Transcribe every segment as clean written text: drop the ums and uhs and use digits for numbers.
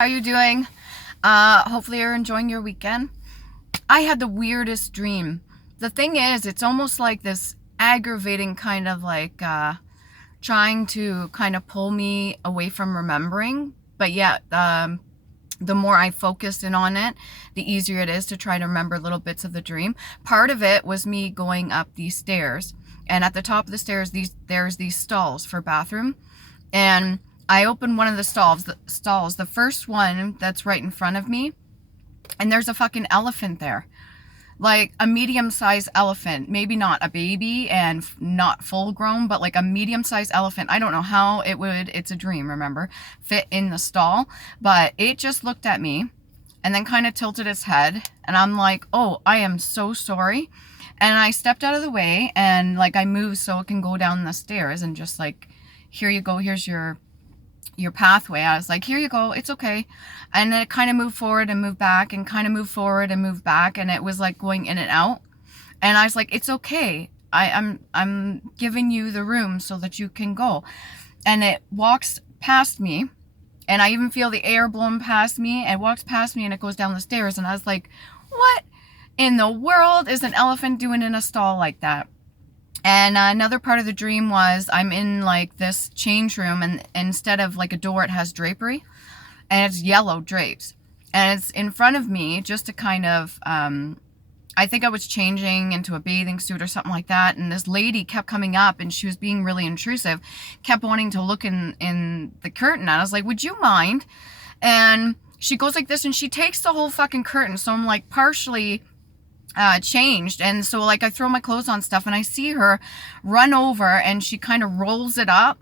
How are you doing? Hopefully you're enjoying your weekend. I had the weirdest dream. The thing is, it's almost like this aggravating kind of like trying to kind of pull me away from remembering. But yet, the more I focused in on it, the easier it is to try to remember little bits of the dream. Part of it was me going up these stairs. And at the top of the stairs, there's these stalls for bathroom. And I opened one of the stalls, the first one that's right in front of me, and there's a fucking elephant there. Like a medium-sized elephant, maybe not a baby and not full grown, but like a medium-sized elephant. I don't know how it would, it's a dream, remember, fit in the stall, but it just looked at me and then kind of tilted its head, and I'm like, oh, I am so sorry. And I stepped out of the way and like I moved so it can go down the stairs, and just like, here you go, here's your pathway. I was like, here you go, it's okay. And then it kind of moved forward and moved back and kind of moved forward and moved back, and it was like going in and out. And I was like, it's okay. I'm giving you the room so that you can go. And it walks past me, and I even feel the air blowing past me. It walks past me and it goes down the stairs. And I was like, what in the world is an elephant doing in a stall like that? And another part of the dream was I'm in like this change room, and instead of like a door, it has drapery, and it's yellow drapes, and it's in front of me just to kind of, I think I was changing into a bathing suit or something like that. And this lady kept coming up and she was being really intrusive, kept wanting to look in the curtain. And I was like, would you mind? And she goes like this and she takes the whole fucking curtain. So I'm like partially changed, and so like I throw my clothes on stuff and I see her run over and she kind of rolls it up,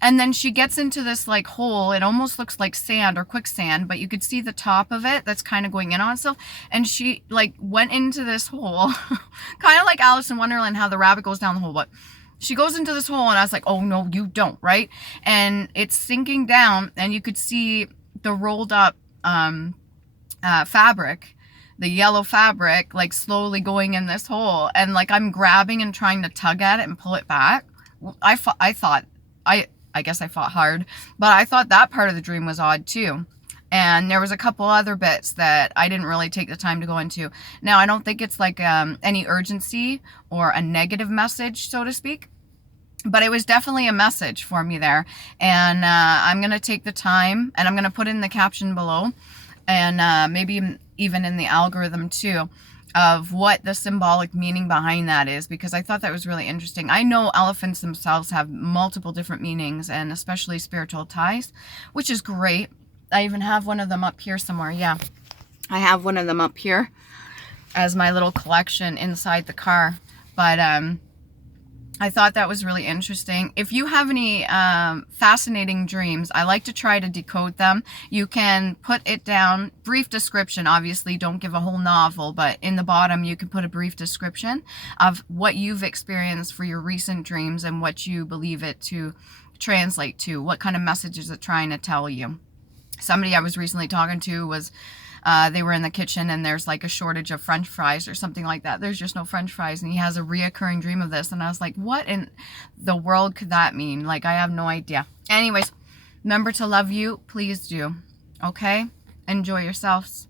and then she gets into this like hole. It almost looks like sand or quicksand, but you could see the top of it that's kind of going in on itself, and she like went into this hole kind of like Alice in Wonderland, how the rabbit goes down the hole, but she goes into this hole. And I was like, oh no, you don't, right? And it's sinking down, and you could see the rolled up fabric, the yellow fabric, like slowly going in this hole, and like I'm grabbing and trying to tug at it and pull it back. I guess I fought hard, but I thought that part of the dream was odd too. And there was a couple other bits that I didn't really take the time to go into. Now, I don't think it's like any urgency or a negative message, so to speak, but it was definitely a message for me there. And I'm going to take the time, and I'm going to put in the caption below, and maybe even in the algorithm too, of what the symbolic meaning behind that is, because I thought that was really interesting. I know elephants themselves have multiple different meanings, and especially spiritual ties, which is great. I even have one of them up here somewhere. Yeah, I have one of them up here as my little collection inside the car. But I thought that was really interesting. If you have any fascinating dreams, I like to try to decode them. You can put it down, brief description, obviously don't give a whole novel, but in the bottom you can put a brief description of what you've experienced for your recent dreams and what you believe it to translate to. What kind of message is it trying to tell you? Somebody I was recently talking to was, they were in the kitchen and there's like a shortage of French fries or something like that. There's just no French fries, and he has a reoccurring dream of this. And I was like, what in the world could that mean? Like, I have no idea. Anyways, remember to love you. Please do. Okay? Enjoy yourselves.